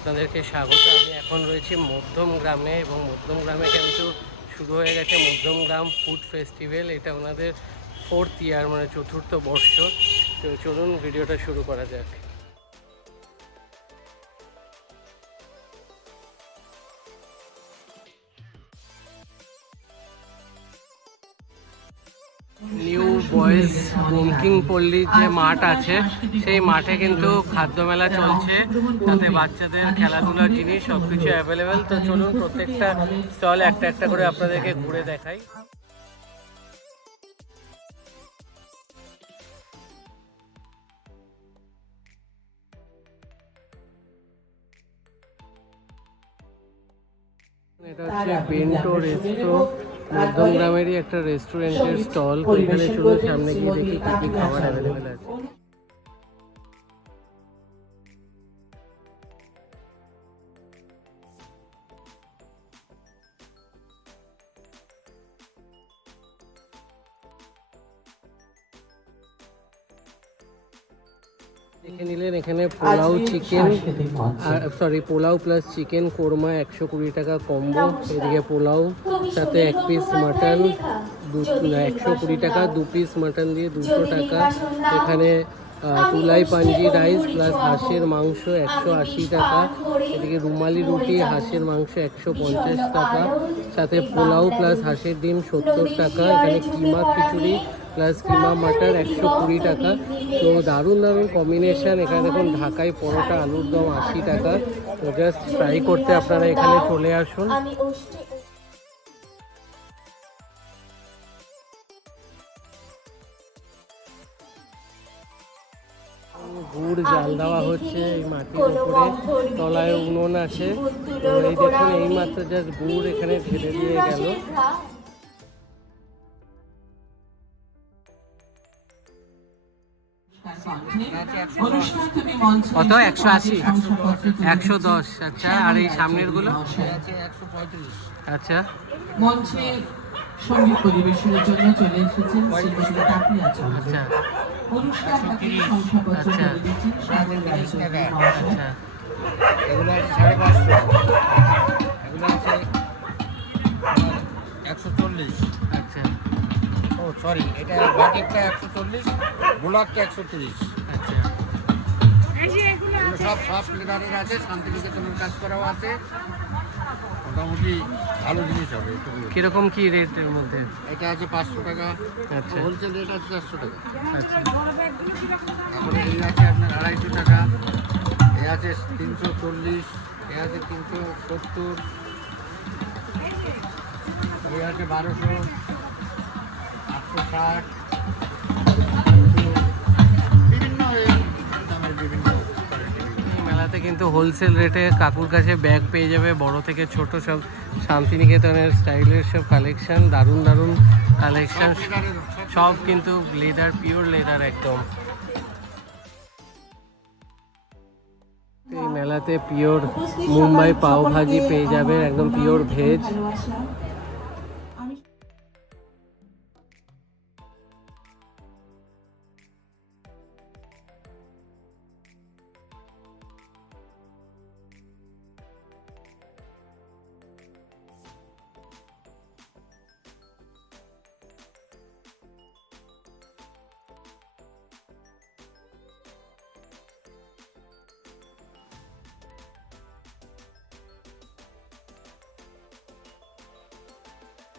আপনাদেরকে স্বাগত। আমি এখন রয়েছি মধ্যমগ্রামে এবং মধ্যমগ্রামে কিন্তু শুরু হয়ে গেছে মধ্যমগ্রাম ফুড ফেস্টিভ্যাল। এটা ওনাদের 4th ইয়ার, মানে চতুর্থ বর্ষ। তো চলুন ভিডিওটা শুরু করা যাক। নিউ বয়েজ বঙ্কিং পল্লীর যে মাঠ আছে সেই মাঠে কিন্তু খাদ্য মেলা চলছে, তাতে বাচ্চাদের খেলাধুলার জিনিস সব কিছু অ্যাভেলেবেল। তো চলুন প্রত্যেকটা স্টল একটা একটা করে আপনাদেরকে ঘুরে দেখাই। এটা হচ্ছে বেন্টো রেস্ট্রো, মধ্যমগ্রামেরই একটা রেস্টুরেন্টের স্টল। তো এখানে চলুন সামনে গিয়ে দেখি কি কি খাবার অ্যাভেলেবেল আছে। দেখে নিলেন এখানে pulao chicken, pulao plus chicken korma 120 টাকা কম্বো। এদিকে পোলাও সাথে 1 পিস মাটন 120 টাকা, 2 পিস মাটন দিয়ে 200 টাকা। এখানে তুলাই পাঞ্জি রাইস প্লাস হাঁসের মাংস 180 টাকা। এদিকে রুমালি রুটি হাঁসের মাংস 150 টাকা, সাথে পোলাও প্লাস হাঁসের ডিম 70 টাকা। এখানে কিমা খিচুড়ি প্লাস কিমা মাটার 120 টাকা। তো দারুণ দারুণ কম্বিনেশান। এখানে দেখুন ঢাকাই পরোটা আলুর দম 80 টাকা। তো জাস্ট ট্রাই করতে আপনারা এখানে চলে আসুন। গুড় জাল দেওয়া হচ্ছে এই মাটির উপরে, তলায় উনুন আছে। তো এই দেখুন এইমাত্র জাস্ট গুড় এখানে ঢেলে দিয়ে গেল। কত? 180, 110। আচ্ছা, আর এই সামনের গুলো? আচ্ছা, মঞ্চে সঙ্গীত পরিবেশনের জন্য চলে এসেছেন শ্রীমতী তাপিয়া চৌধুরী। আচ্ছা, অনুষ্ঠান তাকে শংসাপত্র করে দিচ্ছেন শ্যামল রায়চৌধুরী মহাশয়। আচ্ছা, এগুলো আছে 550, এগুলো আছে 140। আচ্ছা, ও সরি, এটা বাটিকটা 140, গোলাপটা 130। আচ্ছা। এগুলো সব লেদারের আছে, শান্তিনিকেতনের কাজ করাও আছে। মোটামুটি ভালো জিনিস হবে। কিরকম কি রেটের মধ্যে? এটা আছে 500 টাকা, আচ্ছা, হোলসেল রেট আছে 400 টাকা। আচ্ছা, তারপরে এই আছে আপনার 250 টাকা, এ আছে 340, এ আছে 370, এই আছে 1200, 860, বিভিন্ন দামের বিভিন্ন কোয়ালিটি। এই মেলাতে কিন্তু হোলসেল রেটে কাকুর কাছে ব্যাগ পেয়ে যাবে, বড় থেকে ছোট সব শান্তিনিকেতনের স্টাইলের সব কালেকশন, দারুণ দারুণ কালেকশন। সব কিন্তু লেদার, পিওর লেদার একদম। এই মেলাতে পিওর মুম্বাই পাও ভাজি পেয়ে যাবে, একদম পিওর ভেজ।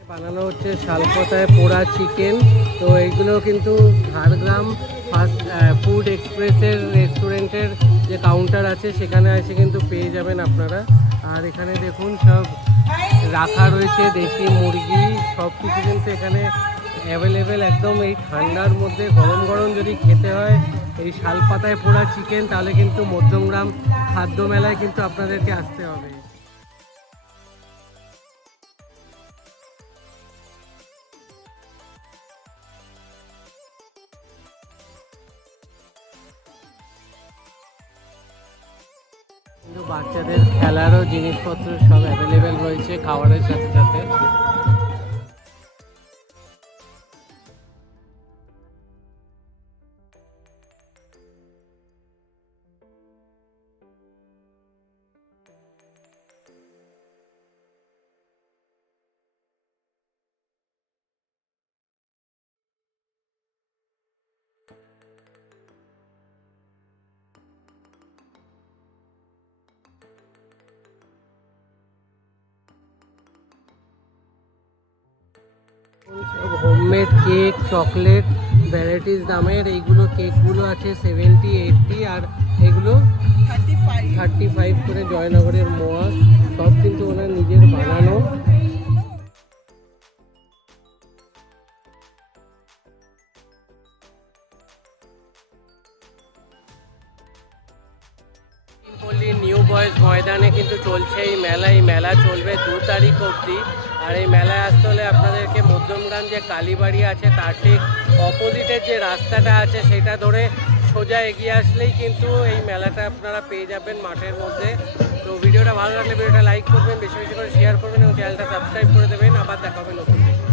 বানানো হচ্ছে শালপাতায় পোড়া চিকেন। তো এইগুলো কিন্তু ঝাড়গ্রাম ফার্স্ট ফুড এক্সপ্রেসের রেস্টুরেন্টের যে কাউন্টার আছে সেখানে এসে কিন্তু পেয়ে যাবেন আপনারা। আর এখানে দেখুন সব রাখা রয়েছে, দেশি মুরগি সব কিছু কিন্তু এখানে অ্যাভেলেবেল। একদম এই ঠান্ডার মধ্যে গরম গরম যদি খেতে হয় এই শালপাতায় পোড়া চিকেন, তাহলে কিন্তু মধ্যমগ্রাম খাদ্য মেলায় কিন্তু আপনাদেরকে আসতে হবে। কিন্তু বাচ্চাদের খেলারও জিনিসপত্র সব অ্যাভেলেবেল রয়েছে খাবারের সাথে সাথে। হোমমেড কেক, চকলেট ভ্যারাইটিস দামের এইগুলো কেকগুলো আছে 70-80, আর এগুলো 35 করে। জয়নগরের মোয়া সব কিন্তু ওনার নিজের বানানো। নিউ বয়েজ ময়দানে কিন্তু চলছে এই মেলা। এই মেলা চলবে 2 তারিখ অবধি। আর এই মেলায় আসতে হলে আপনাদেরকে মধ্যমগ্রাম যে কালীবাড়ি আছে তার ঠিক অপোজিটের যে রাস্তাটা আছে সেটা ধরে সোজা এগিয়ে আসলেই কিন্তু এই মেলাটা আপনারা পেয়ে যাবেন মাঠের মধ্যে। তো ভিডিওটা ভালো লাগলে ভিডিওটা লাইক করবেন, বেশি বেশি করে শেয়ার করবেন এবং চ্যানেলটা সাবস্ক্রাইব করে দেবেন। আবার দেখা হবে নতুন ভিডিও।